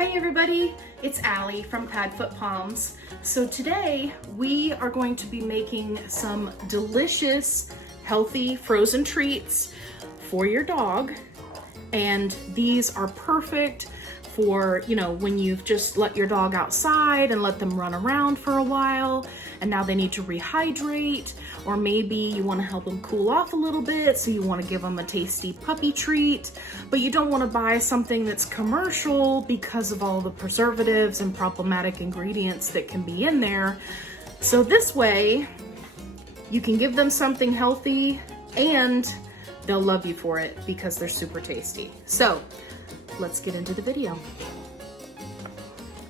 Hi everybody, it's Allie from Padfoot Palms. So today we are going to be making some delicious, healthy frozen treats for your dog. And these are perfect for, when you've just let your dog outside and let them run around for a while and now they need to rehydrate, or maybe you want to help them cool off a little bit, so you want to give them a tasty puppy treat, but you don't want to buy something that's commercial because of all the preservatives and problematic ingredients that can be in there. So this way you can give them something healthy and they'll love you for it because they're super tasty. So let's get into the video.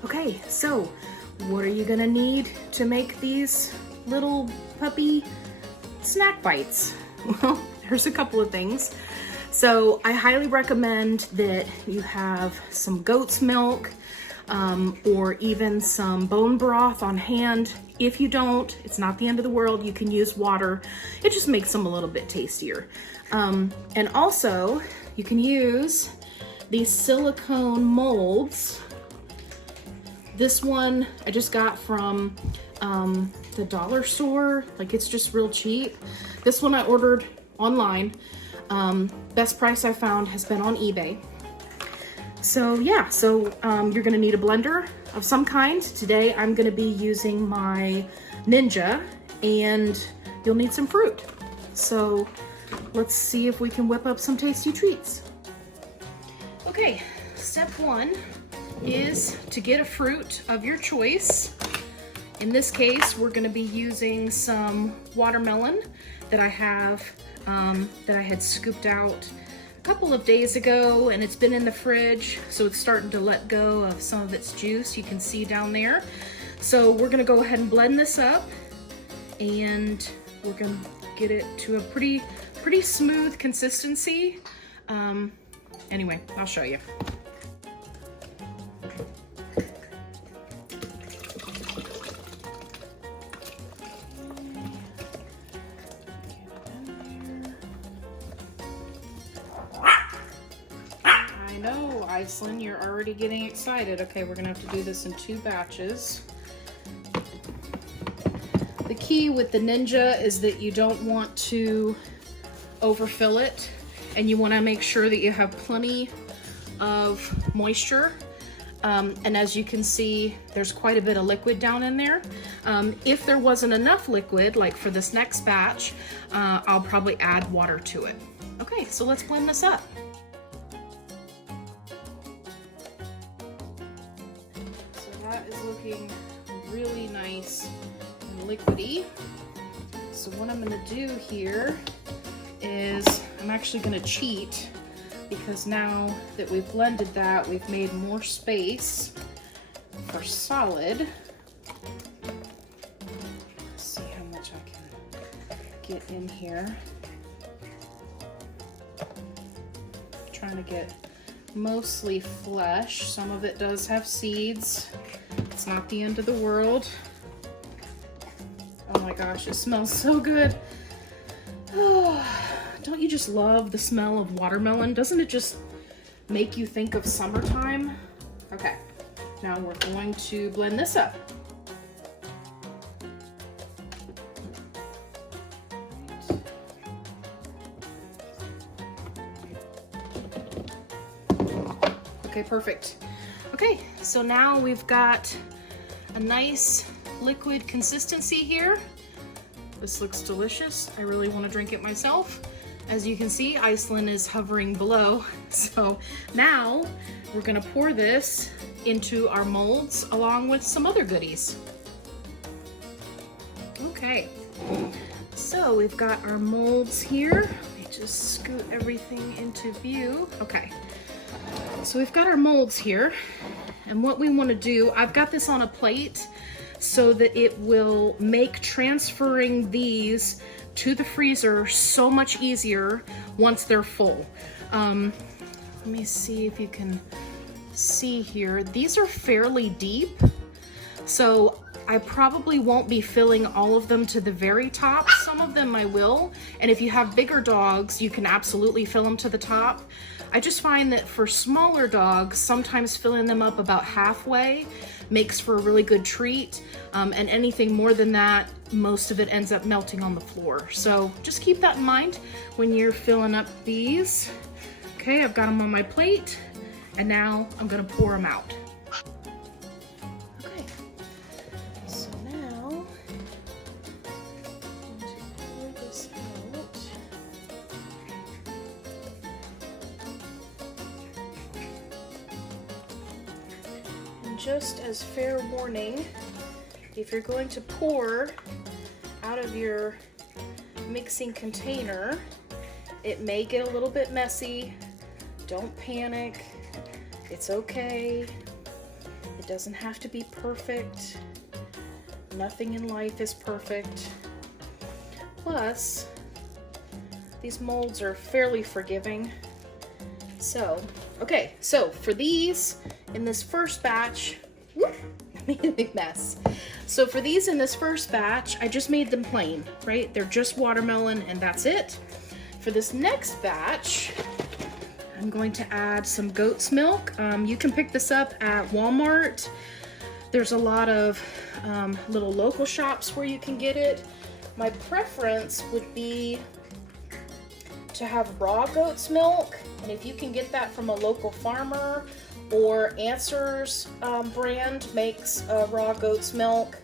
Okay, so what are you gonna need to make these little puppy snack bites? Well, there's a couple of things. So I highly recommend that you have some goat's milk or even some bone broth on hand. If you don't, it's not the end of the world. You can use water. It just makes them a little bit tastier. And also you can use these silicone molds. This one I just got from the dollar store. Like, it's just real cheap. This one I ordered online. Best price I found has been on eBay. So yeah, you're gonna need a blender of some kind. Today I'm gonna be using my Ninja, and you'll need some fruit. So let's see if we can whip up some tasty treats. Okay, step one is to get a fruit of your choice. In this case, we're gonna be using some watermelon that I have, that I had scooped out a couple of days ago, and it's been in the fridge, so it's starting to let go of some of its juice. You can see down there. So we're gonna go ahead and blend this up, and we're gonna get it to a pretty smooth consistency. Anyway, I'll show you. I know, Iceland, you're already getting excited. Okay, we're gonna have to do this in 2 batches. The key with the Ninja is that you don't want to overfill it, and you want to make sure that you have plenty of moisture. And as you can see, there's quite a bit of liquid down in there. If there wasn't enough liquid, like for this next batch, I'll probably add water to it. Okay, so let's blend this up. So that is looking really nice and liquidy. So what I'm gonna do here is I'm actually gonna cheat, because now that we've blended that, we've made more space for solid. Let's see how much I can get in here. I'm trying to get mostly flesh. Some of it does have seeds. It's not the end of the world. Oh my gosh, it smells so good. Oh, don't you just love the smell of watermelon? Doesn't it just make you think of summertime? Okay, now we're going to blend this up. Okay, perfect. Okay, so now we've got a nice liquid consistency here. This looks delicious. I really want to drink it myself. As you can see, Iceland is hovering below. So now we're gonna pour this into our molds along with some other goodies. Okay, so we've got our molds here. Let me just scoot everything into view. Okay, so we've got our molds here. And what we wanna do, I've got this on a plate so that it will make transferring these to the freezer so much easier once they're full. Let me see if you can see here. These are fairly deep, so I probably won't be filling all of them to the very top so some of them I will. And if you have bigger dogs, you can absolutely fill them to the top. I just find that for smaller dogs, sometimes filling them up about halfway makes for a really good treat. And anything more than that, most of it ends up melting on the floor. So just keep that in mind when you're filling up these. Okay, I've got them on my plate, and now I'm gonna pour them out. Okay, so now I'm going to pour this out. And just as fair warning, if you're going to pour out of your mixing container, it may get a little bit messy. Don't panic. It's okay. It doesn't have to be perfect. Nothing in life is perfect. Plus, these molds are fairly forgiving. So, okay, so for these, in this first batch, whoop, I made a big mess. So for these in this first batch, I just made them plain, right? They're just watermelon and that's it. For this next batch, I'm going to add some goat's milk. You can pick this up at Walmart. There's a lot of little local shops where you can get it. My preference would be to have raw goat's milk, and if you can get that from a local farmer, or Answer's brand makes raw goat's milk,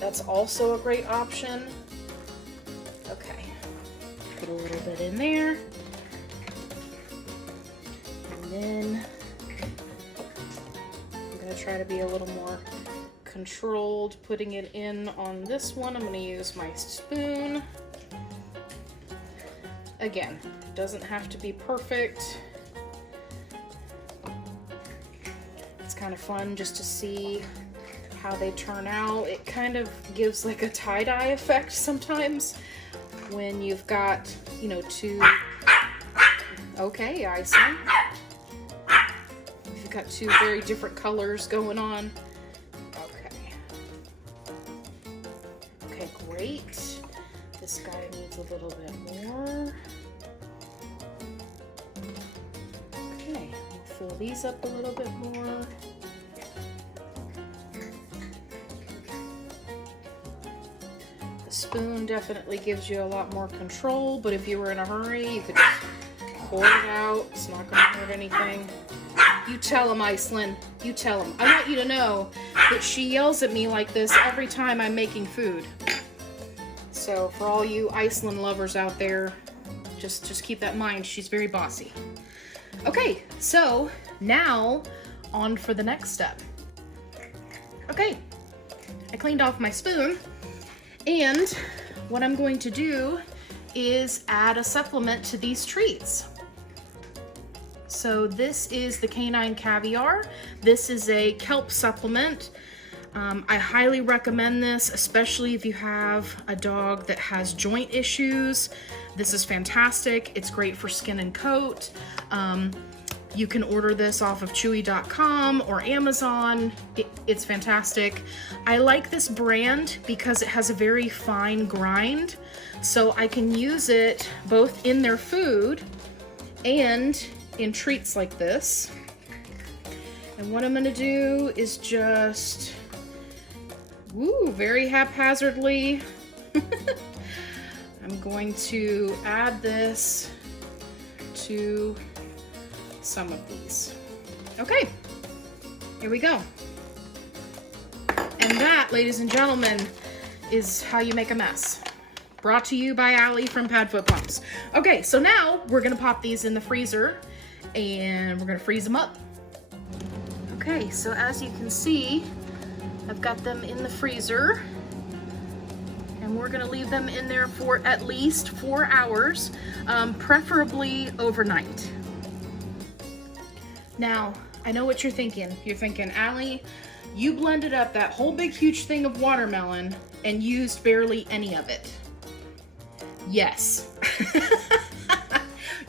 that's also a great option. Okay, put a little bit in there. And then I'm gonna try to be a little more controlled putting it in on this one. I'm gonna use my spoon. Again, doesn't have to be perfect. It's kind of fun just to see how they turn out. It kind of gives like a tie-dye effect sometimes when you've got, you know, two, okay, icing. You've got two very different colors going on. Okay. Okay, great. This guy needs a little bit more. Okay, we'll fill these up a little bit more. The spoon definitely gives you a lot more control, but if you were in a hurry, you could just pour it out. It's not going to hurt anything. You tell him, Iceland. You tell him. I want you to know that she yells at me like this every time I'm making food. So for all you Iceland lovers out there, just keep that in mind. She's very bossy. Okay, so now on for the next step. Okay, I cleaned off my spoon, and what I'm going to do is add a supplement to these treats. So this is the Canine Caviar. This is a kelp supplement. I highly recommend this, especially if you have a dog that has joint issues. This is fantastic. It's great for skin and coat. You can order this off of chewy.com or Amazon. It's fantastic. I like this brand because it has a very fine grind, so I can use it both in their food and in treats like this. And what I'm gonna do is just, very haphazardly, I'm going to add this to some of these. Okay, here we go. And that, ladies and gentlemen, is how you make a mess. Brought to you by Allie from Padfoot Pumps. Okay, so now we're gonna pop these in the freezer and we're gonna freeze them up. Okay, so as you can see, I've got them in the freezer, and we're gonna leave them in there for at least 4 hours, preferably overnight. Now, I know what you're thinking. You're thinking, Allie, you blended up that whole big huge thing of watermelon and used barely any of it. Yes,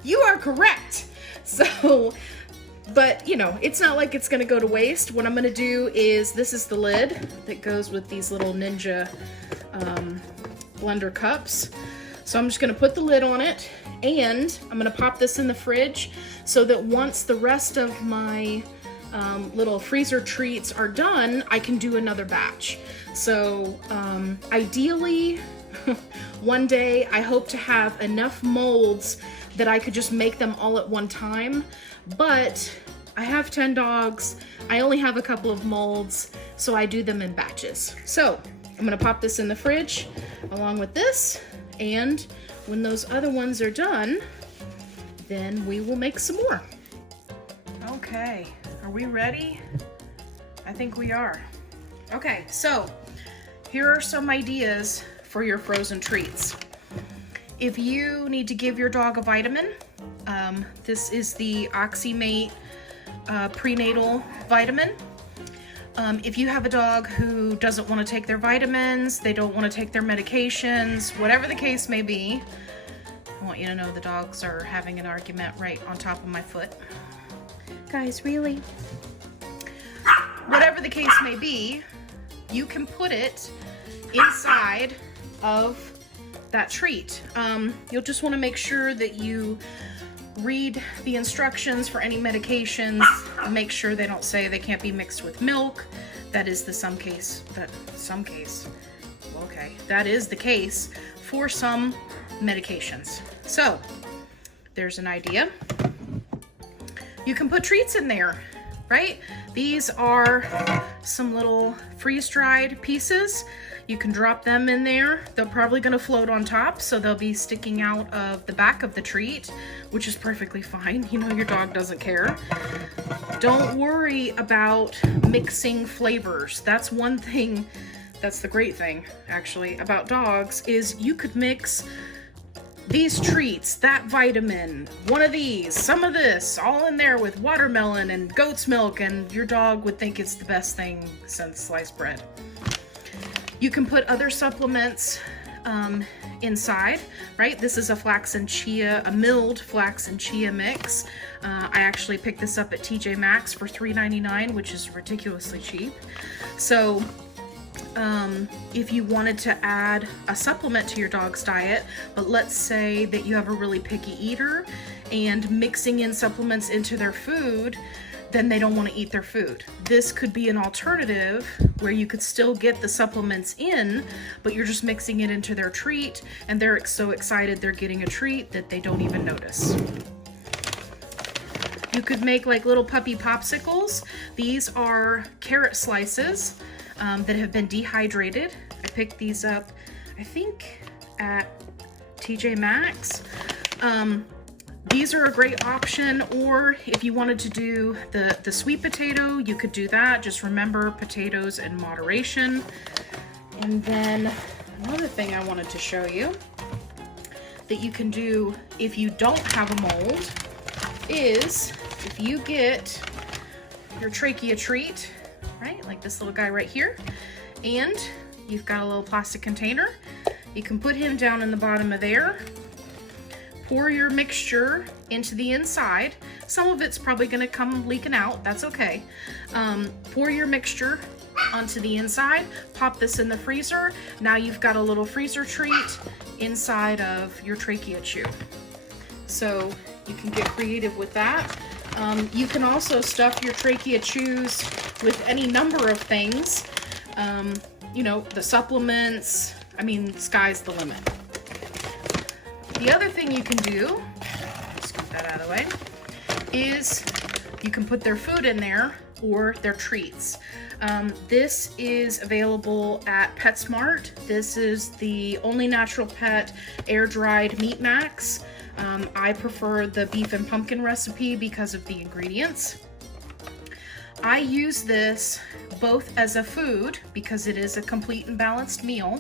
you are correct. So, but you know, it's not like it's gonna go to waste. What I'm gonna do is, this is the lid that goes with these little Ninja blender cups. So I'm just gonna put the lid on it, and I'm gonna pop this in the fridge so that once the rest of my little freezer treats are done, I can do another batch. So ideally, one day I hope to have enough molds that I could just make them all at one time, but I have 10 dogs, I only have a couple of molds, so I do them in batches. So I'm gonna pop this in the fridge along with this, and when those other ones are done, then we will make some more. Okay, are we ready? I think we are. Okay, so here are some ideas for your frozen treats. If you need to give your dog a vitamin, this is the Oxymate prenatal vitamin. If you have a dog who doesn't want to take their vitamins, they don't want to take their medications, whatever the case may be, I want you to know the dogs are having an argument right on top of my foot. Guys, really? Whatever the case may be, you can put it inside of that treat. You'll just want to make sure that you read the instructions for any medications. Make sure they don't say they can't be mixed with milk. That is the that is the case for some medications. So there's an idea. You can put treats in there, right? These are some little freeze-dried pieces. You can drop them in there. They're probably gonna float on top, so they'll be sticking out of the back of the treat, which is perfectly fine. You know, your dog doesn't care. Don't worry about mixing flavors. That's one thing, that's the great thing, actually, about dogs, is you could mix these treats, that vitamin, one of these, some of this, all in there with watermelon and goat's milk, and your dog would think it's the best thing since sliced bread. You can put other supplements inside, right? This is a flax and chia, a milled flax and chia mix. I actually picked this up at TJ Maxx for $3.99, which is ridiculously cheap. So if you wanted to add a supplement to your dog's diet, but let's say that you have a really picky eater and mixing in supplements into their food, then they don't want to eat their food. This could be an alternative where you could still get the supplements in, but you're just mixing it into their treat, and they're so excited they're getting a treat that they don't even notice. You could make like little puppy popsicles. These are carrot slices that have been dehydrated. I picked these up, I think, at TJ Maxx. These are a great option, or if you wanted to do the sweet potato, you could do that. Just remember, potatoes in moderation. And then another thing I wanted to show you that you can do if you don't have a mold is if you get your trachea treat, right, like this little guy right here, and you've got a little plastic container, you can put him down in the bottom of there. Pour your mixture into the inside. Some of it's probably gonna come leaking out, that's okay. Pour your mixture onto the inside, pop this in the freezer. Now you've got a little freezer treat inside of your trachea chew. So you can get creative with that. You can also stuff your trachea chews with any number of things. You know, the supplements, I mean, sky's the limit. The other thing you can do, scoop that out of the way, is you can put their food in there or their treats. This is available at PetSmart. This is the Only Natural Pet air-dried meat max. I prefer the beef and pumpkin recipe because of the ingredients. I use this both as a food because it is a complete and balanced meal,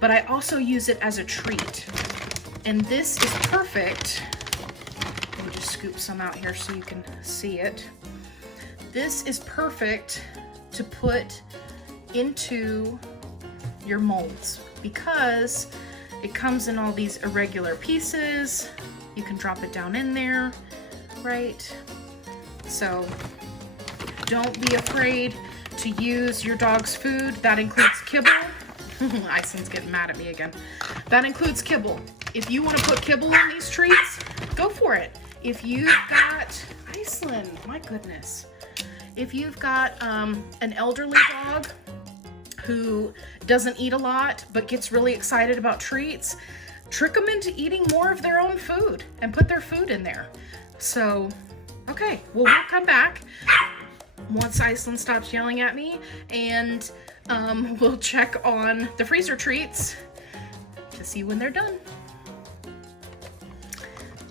but I also use it as a treat. And this is perfect. Let me just scoop some out here so you can see it. This is perfect to put into your molds because it comes in all these irregular pieces. You can drop it down in there, right? So don't be afraid to use your dog's food. That includes kibble. Ison's getting mad at me again. That includes kibble. if you want to put kibble in these treats, go for it. If you've got Iceland, my goodness. If you've got an elderly dog who doesn't eat a lot but gets really excited about treats, trick them into eating more of their own food and put their food in there. So, okay, well, we'll come back once Iceland stops yelling at me, and we'll check on the freezer treats to see when they're done.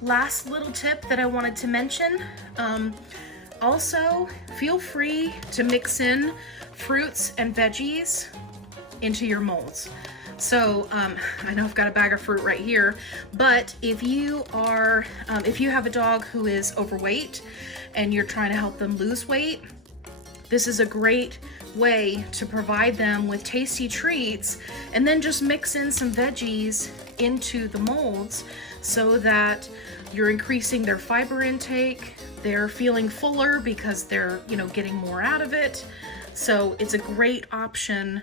Last little tip that I wanted to mention, also feel free to mix in fruits and veggies into your molds. So I know I've got a bag of fruit right here, but if you have a dog who is overweight and you're trying to help them lose weight, this is a great way to provide them with tasty treats, and then just mix in some veggies into the molds so that you're increasing their fiber intake. They're feeling fuller because they're, getting more out of it. So it's a great option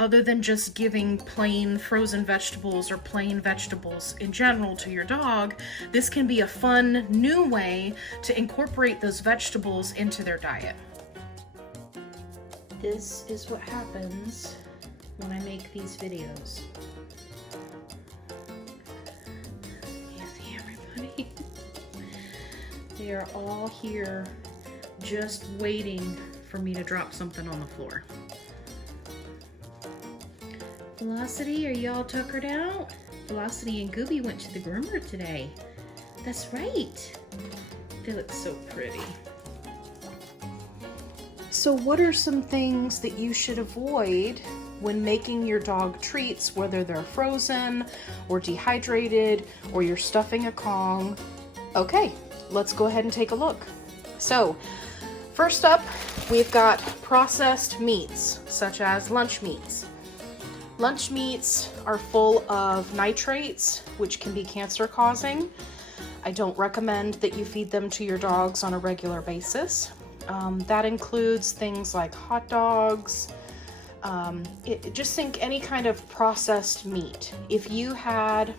other than just giving plain frozen vegetables or plain vegetables in general to your dog. This can be a fun new way to incorporate those vegetables into their diet. This is what happens when I make these videos. You see everybody? They are all here just waiting for me to drop something on the floor. Velocity, are you all tuckered out? Velocity and Gooby went to the groomer today. That's right. They look so pretty. So what are some things that you should avoid when making your dog treats, whether they're frozen or dehydrated or you're stuffing a Kong? Okay, let's go ahead and take a look. So first up, we've got processed meats, such as lunch meats. Lunch meats are full of nitrates, which can be cancer causing. I don't recommend that you feed them to your dogs on a regular basis. That includes things like hot dogs. Just think any kind of processed meat. If you had,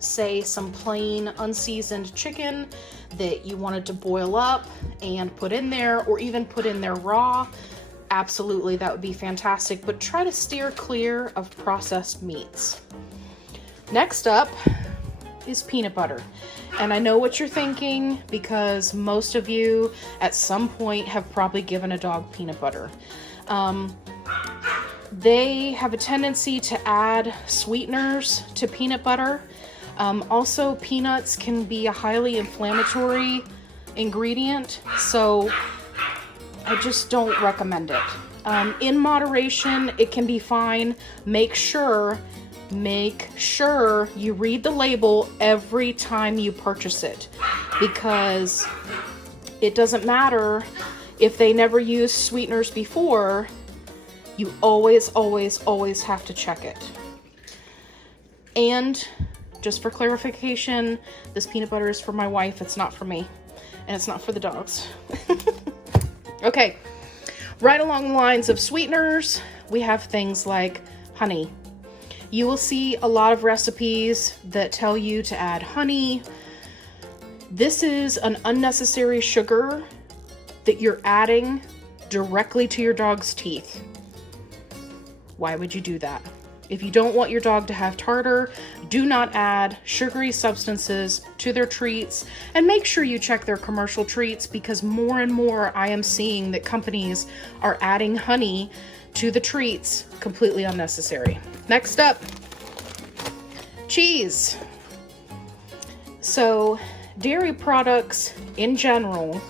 say, some plain unseasoned chicken that you wanted to boil up and put in there, or even put in there raw, absolutely, that would be fantastic, but try to steer clear of processed meats. Next up is peanut butter. And I know what you're thinking, because most of you at some point have probably given a dog peanut butter. They have a tendency to add sweeteners to peanut butter. Also, peanuts can be a highly inflammatory ingredient, so I just don't recommend it. In moderation, it can be fine. Make sure you read the label every time you purchase it, because it doesn't matter if they never used sweeteners before. You always have to check it. And just for clarification, this peanut butter is for my wife. It's not for me, and it's not for the dogs. Okay, right along the lines of sweeteners, we have things like honey. You will see a lot of recipes that tell you to add honey. This is an unnecessary sugar that you're adding directly to your dog's teeth. Why would you do that? If you don't want your dog to have tartar, do not add sugary substances to their treats, and make sure you check their commercial treats, because more and more I am seeing that companies are adding honey to the treats completely unnecessary. Next up, cheese. So dairy products in general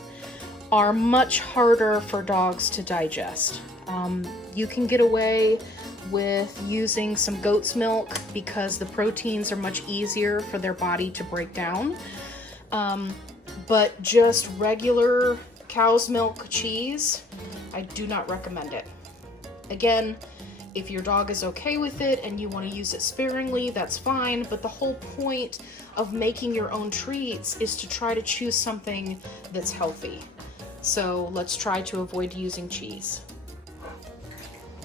are much harder for dogs to digest. You can get away with using some goat's milk because the proteins are much easier for their body to break down. But just regular cow's milk cheese, I do not recommend it. Again, if your dog is okay with it and you want to use it sparingly, that's fine, but the whole point of making your own treats is to try to choose something that's healthy. So let's try to avoid using cheese.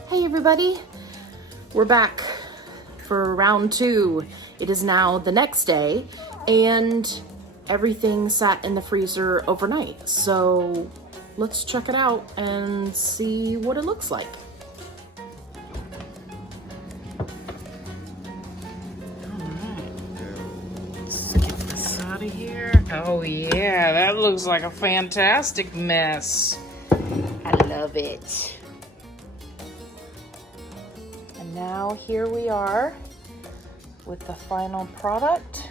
Hey everybody, we're back for round 2. It is now the next day, and everything sat in the freezer overnight. So let's check it out and see what it looks like. Out of here. Oh yeah, that looks like a fantastic mess. I love it. And now here we are with the final product.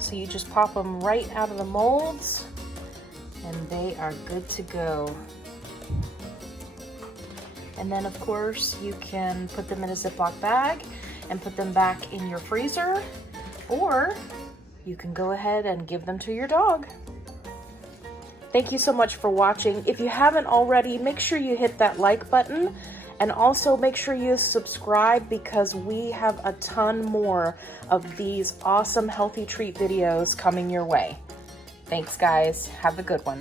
So you just pop them right out of the molds and they are good to go. And then of course you can put them in a Ziploc bag and put them back in your freezer, or you can go ahead and give them to your dog. Thank you so much for watching. If you haven't already, make sure you hit that like button, and also make sure you subscribe because we have a ton more of these awesome healthy treat videos coming your way. Thanks guys, have a good one.